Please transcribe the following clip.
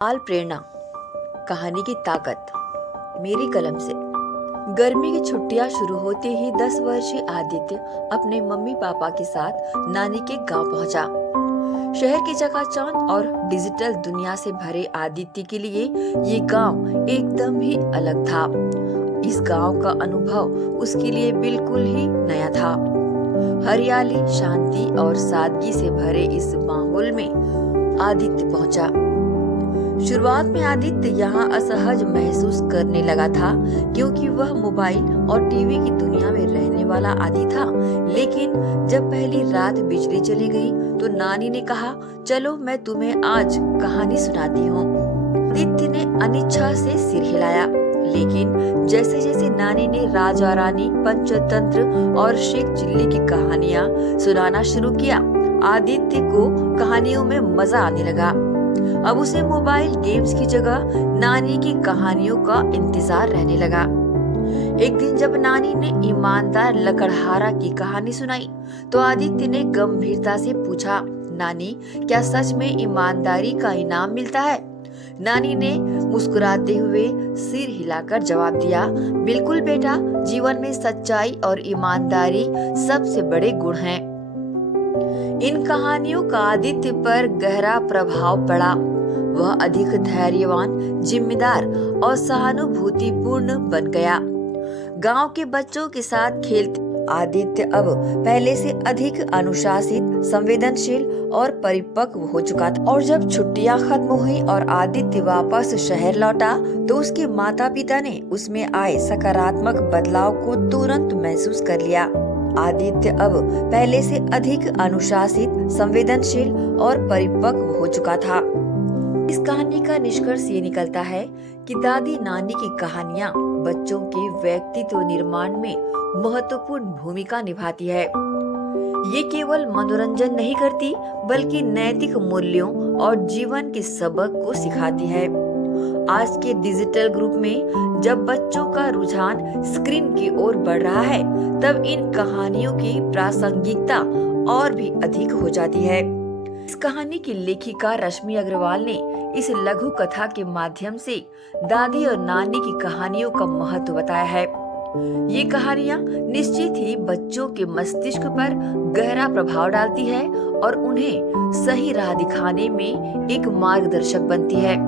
बाल प्रेरणा कहानी की ताकत मेरी कलम से। गर्मी की छुट्टियां शुरू होते ही 10 वर्षीय आदित्य अपने मम्मी पापा के साथ नानी के गांव पहुंचा। शहर की चकाचौंध और डिजिटल दुनिया से भरे आदित्य के लिए ये गांव एकदम ही अलग था। इस गांव का अनुभव उसके लिए बिल्कुल ही नया था। हरियाली, शांति और सादगी से भरे इस माहौल में आदित्य पहुंचा। शुरुआत में आदित्य यहाँ असहज महसूस करने लगा था, क्योंकि वह मोबाइल और टीवी की दुनिया में रहने वाला आदि था। लेकिन जब पहली रात बिजली चली गई तो नानी ने कहा, चलो मैं तुम्हें आज कहानी सुनाती हूँ। आदित्य ने अनिच्छा से सिर हिलाया, लेकिन जैसे जैसे नानी ने राजा रानी, पंचतंत्र और शेख चिल्ली की कहानियाँ सुनाना शुरू किया, आदित्य को कहानियों में मजा आने लगा। अब उसे मोबाइल गेम्स की जगह नानी की कहानियों का इंतजार रहने लगा। एक दिन जब नानी ने ईमानदार लकड़हारा की कहानी सुनाई तो आदित्य ने गंभीरता से पूछा, नानी, क्या सच में ईमानदारी का इनाम मिलता है? नानी ने मुस्कुराते हुए सिर हिलाकर जवाब दिया, बिल्कुल बेटा, जीवन में सच्चाई और ईमानदारी सबसे बड़े गुण हैं। इन कहानियों का आदित्य पर गहरा प्रभाव पड़ा। वह अधिक धैर्यवान, जिम्मेदार और सहानुभूतिपूर्ण बन गया। गांव के बच्चों के साथ खेलते आदित्य अब पहले से अधिक अनुशासित, संवेदनशील और परिपक्व हो चुका था। और जब छुट्टियां खत्म हुई और आदित्य वापस शहर लौटा तो उसके माता पिता ने उसमें आए सकारात्मक बदलाव को तुरंत महसूस कर लिया। आदित्य अब पहले से अधिक अनुशासित, संवेदनशील और परिपक्व हो चुका था। इस कहानी का निष्कर्ष ये निकलता है कि दादी नानी की कहानियाँ बच्चों के व्यक्तित्व निर्माण में महत्वपूर्ण भूमिका निभाती है। ये केवल मनोरंजन नहीं करती, बल्कि नैतिक मूल्यों और जीवन के सबक को सिखाती है। आज के डिजिटल युग में जब बच्चों का रुझान स्क्रीन की ओर बढ़ रहा है, तब इन कहानियों की प्रासंगिकता और भी अधिक हो जाती है। इस कहानी की लेखिका रश्मि अग्रवाल ने इस लघु कथा के माध्यम से दादी और नानी की कहानियों का महत्व बताया है। ये कहानियाँ निश्चित ही बच्चों के मस्तिष्क पर गहरा प्रभाव डालती है और उन्हें सही राह दिखाने में एक मार्गदर्शक बनती है।